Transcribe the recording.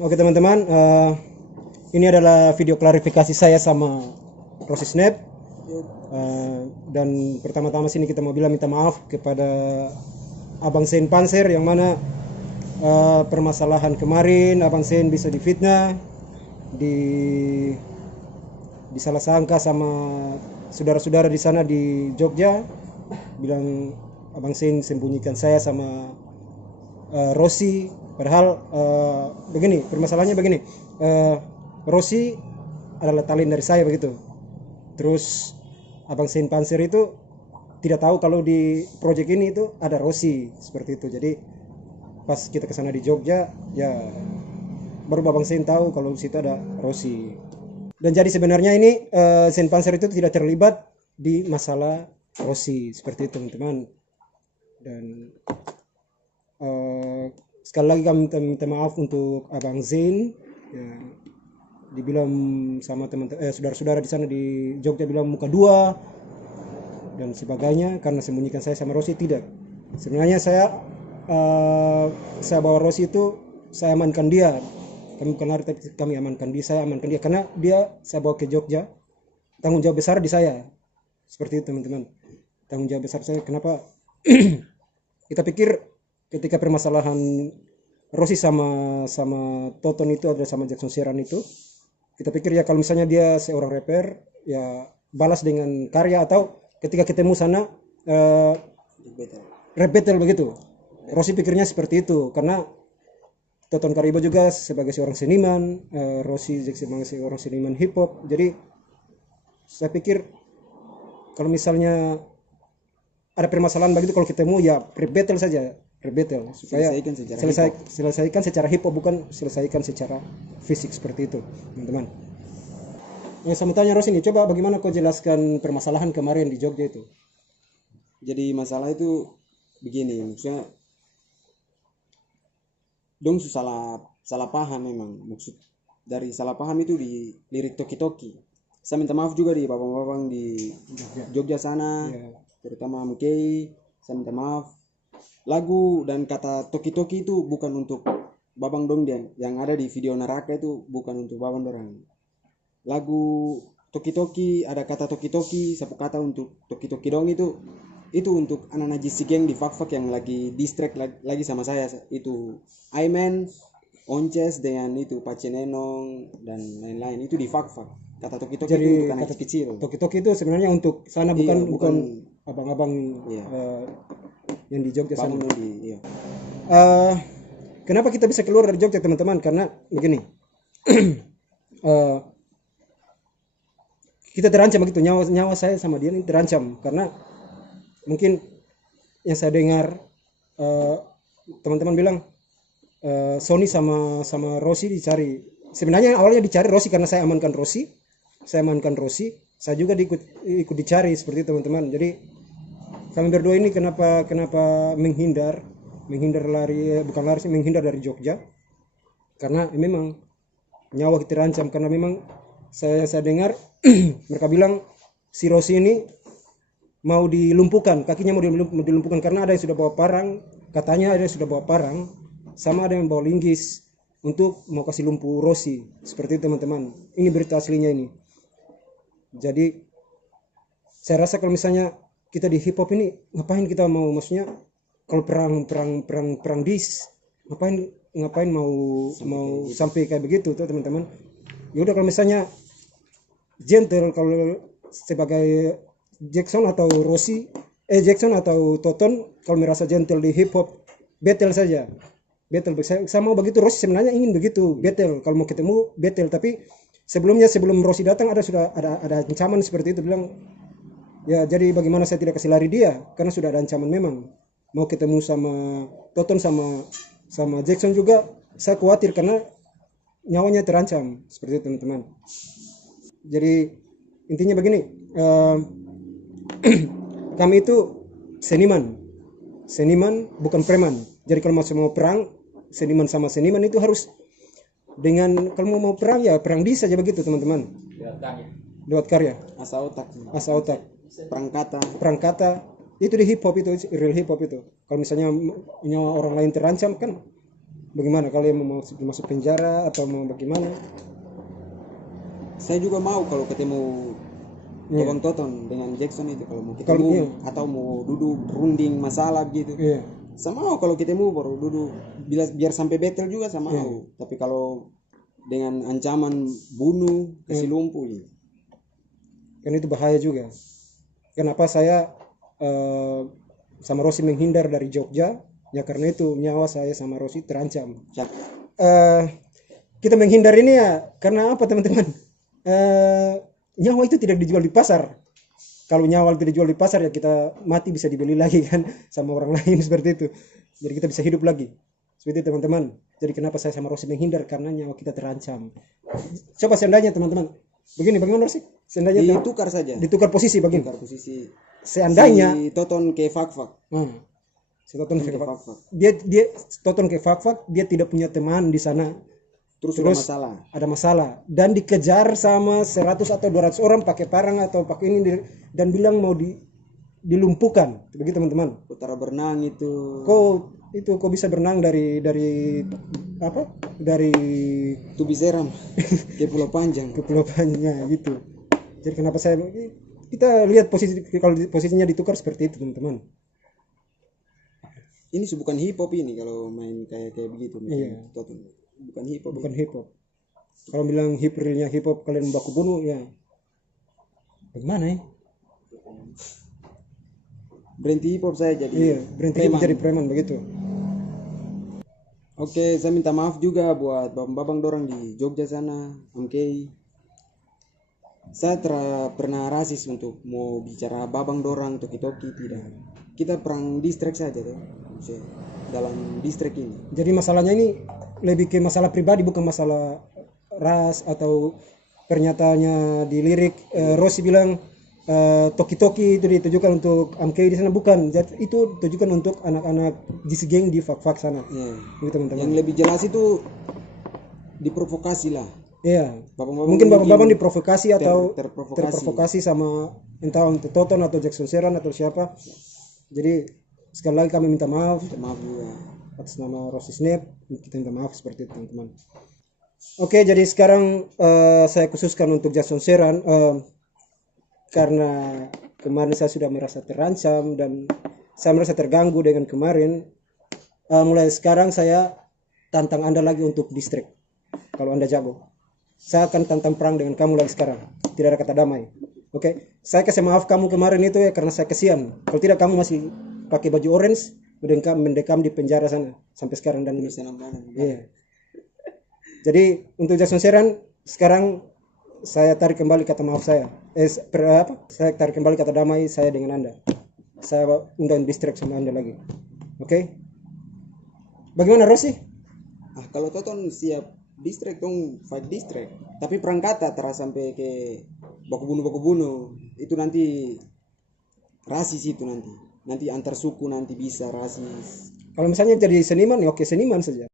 Oke teman-teman, ini adalah video klarifikasi saya sama Rossi Snap. Dan pertama-tama sini kita mau bilang minta maaf kepada Abang Sen Panser, yang mana permasalahan kemarin Abang Sen bisa difitnah, disalah sangka sama saudara-saudara di sana di Jogja, bilang Abang Sen sembunyikan saya sama Rossi. Padahal begini, permasalahannya begini, Rossi adalah talent dari saya begitu. Terus Abang Sen Panser itu tidak tahu kalau di project ini itu ada Rossi, seperti itu. Jadi pas kita kesana di Jogja, ya baru Abang Sen tahu kalau di situ ada Rossi. Dan jadi sebenarnya ini Sen Panser itu tidak terlibat di masalah Rossi, seperti itu teman-teman. Dan sekali lagi kami minta maaf untuk Abang Zain, ya, dibilang sama teman saudara-saudara di sana di Jogja bilang muka dua dan sebagainya karena sembunyikan saya sama Rossi. Tidak, sebenarnya saya bawa Rossi itu, saya amankan dia. Kami bukan lari, tapi kami amankan dia. Saya amankan dia karena saya bawa ke Jogja, tanggung jawab besar di saya. Seperti itu teman-teman, tanggung jawab besar saya. Kenapa? Kita pikir ketika permasalahan Rossi sama Toton itu ada sama Jackson Sheeran itu, kita pikir ya kalau misalnya dia seorang rapper, ya balas dengan karya, atau ketika ketemu sana rap battle begitu. Rossi pikirnya seperti itu karena Toton Karibo juga sebagai seorang seniman, Rossi sebagai seorang seniman hip hop. Jadi saya pikir kalau misalnya ada permasalahan begitu, kalau ketemu ya rap battle saja, rap battle supaya selesaikan secara hip hop, bukan selesaikan secara fisik seperti itu teman-teman. Yang saya tanya Rossi ini, coba bagaimana kau jelaskan permasalahan kemarin di Jogja itu? Jadi masalah itu begini, maksudnya dong salah paham memang. Maksud dari salah paham itu di lirik Toki-Toki. Saya minta maaf juga di babang-babang di Jogja sana, terutama Mukei. Saya minta maaf. Lagu dan kata Toki-Toki itu bukan untuk babang dong, yang ada di video Naraka itu bukan untuk babang dorang. Lagu Toki-Toki, ada kata Toki-Toki, satu kata untuk Toki-Toki dong, itu untuk anak-anak JC Gang di Fak-Fak yang lagi distract lagi sama saya. Itu Aiman, Onces dengan itu Pacenenong dan lain-lain, itu di Fak-Fak. Kata Toki-Toki itu untuk anak kecil. Toki-Toki itu sebenarnya untuk sana, bukan abang-abang yang di Jogja sana. Kenapa kita bisa keluar dari Jogja teman-teman? Karena begini, kita terancam begitu, nyawa saya sama dia ini terancam karena mungkin yang saya dengar teman-teman bilang Sony sama Rossi dicari. Sebenarnya awalnya dicari Rossi karena saya amankan Rossi. Saya juga ikut dicari seperti itu teman-teman. Jadi kami berdua ini kenapa menghindar dari Jogja, karena memang nyawa kita terancam. Karena memang saya dengar mereka bilang si Rossi ini mau dilumpuhkan, kakinya mau dilumpuhkan karena ada yang sudah bawa parang, katanya ada yang sudah bawa parang, sama ada yang bawa linggis untuk mau kasih lumpuh Rossi. Seperti itu teman-teman, ini berita aslinya ini. Jadi saya rasa kalau misalnya kita di hip hop ini, ngapain kita mau, maksudnya kalau perang dis, ngapain mau sampai kayak begitu tuh teman-teman. Ya udah, kalau misalnya gentle, kalau sebagai Jackson atau Toton, kalau merasa gentle di hip hop, battle saja. Battle, saya mau begitu. Rossi sebenarnya ingin begitu, battle. Kalau mau ketemu battle, tapi sebelum Rossi datang ada ancaman seperti itu, bilang ya jadi bagaimana saya tidak kasih lari dia, karena sudah ada ancaman memang. Mau ketemu sama Toton sama Jackson juga, saya khawatir karena nyawanya terancam, seperti itu teman-teman. Jadi intinya begini, kami itu seniman bukan preman. Jadi kalau mau perang, seniman sama seniman itu harus dengan, kalau mau perang ya perang dis saja begitu teman-teman. Lewat karya. Asa otak. Perang kata itu di hip hop, itu real hip hop itu. Kalau misalnya nyawa orang lain terancam kan, bagaimana? Kalian mau masuk penjara atau mau bagaimana? Saya juga mau kalau ketemu Iya. Bang Toton dengan Jackson itu, kalau mau Kalau iya. ketemu atau mau duduk runding masalah gitu. Iya. Sama mau kalau ketemu baru duduk biar sampai battle juga sama mau. Tapi kalau dengan ancaman bunuh, kasih lumpuh gitu. Kan itu bahaya juga. Kenapa saya sama Rosi menghindar dari Jogja? Ya karena itu nyawa saya sama Rosi terancam. Ya, Kita menghindar ini ya karena apa teman-teman? Nyawa itu tidak dijual di pasar. Kalau nyawa tidak dijual di pasar ya kita mati bisa dibeli lagi kan sama orang lain seperti itu. Jadi kita bisa hidup lagi. Seperti itu teman-teman. Jadi kenapa saya sama Rosi menghindar? Karena nyawa kita terancam. Coba seandainya teman-teman. Begini bagaimana Rosi? Seandainya ditukar saja. ditukar posisi begini. Tukar posisi. Seandainya Si Toton ke Fak-Fak. si Toton ke Fak-Fak. dia Toton ke Fak-Fak, dia tidak punya teman di sana. Terus ada masalah. Ada masalah dan dikejar sama 100 atau 200 orang pakai parang atau pakai ini dan bilang mau dilumpuhkan. Begitu teman-teman. Utara berenang itu. Kau bisa berenang dari apa? Dari Tubi Seram ke Pulau Panjang. ke Pulau Panjang gitu. Jadi kenapa kita lihat kalau posisinya ditukar seperti itu teman-teman. Ini bukan hip hop ini kalau main kayak begitu. Iya. Toton. Bukan hip hop. Bukan hip hop. Kalau bilang realnya hip hop kalian baku bunuh ya. Bagaimana ya? Berhenti hip hop saya jadi. Iya, berhenti menjadi preman begitu. Oke, saya minta maaf juga buat babang-babang dorang di Jogja sana, Amkei. Saya pernah rasis untuk mau bicara babang dorang, toki-toki, tidak. Kita perang distrik saja tuh, dalam distrik ini. Jadi masalahnya ini lebih ke masalah pribadi bukan masalah ras atau pernyataannya di lirik. Rosi bilang toki-toki itu ditujukan untuk Amkei di sana, bukan. Jadi itu ditujukan untuk anak-anak geng di Fak-Fak sana. Ya. Gitu, teman-teman. Yang lebih jelas itu diprovokasi lah. Iya. Babang-babang Mungkin babang-babang diprovokasi atau terprovokasi. terprovokasi sama entah untuk Toton atau Jackson Seran atau siapa. Jadi sekali lagi kami minta maaf. Maaf juga. Atas nama Rosi Snap kita minta maaf seperti itu teman-teman. Oke, jadi sekarang saya khususkan untuk Jackson Seran karena kemarin saya sudah merasa terancam dan saya merasa terganggu dengan kemarin. Mulai sekarang saya tantang Anda lagi untuk distrik. Kalau Anda jago, saya akan tantang perang dengan kamu lagi sekarang. Tidak ada kata damai. Oke, saya kasih maaf kamu kemarin itu ya karena saya kesian. Kalau tidak kamu masih pakai baju orange mendekam di penjara sana sampai sekarang dan Bisa nambah. iya. Jadi untuk Jackson Seran sekarang saya tarik kembali kata maaf saya. Saya tarik kembali kata damai saya dengan Anda. Saya undang distrik sama Anda lagi. Oke? Bagaimana Rosi? Kalau Toton siap distrik dong, fight distrik. Tapi perang kata terasa sampai ke baku bunuh itu nanti rasis itu nanti antar suku nanti bisa rasis. Kalau misalnya jadi seniman ya oke seniman saja.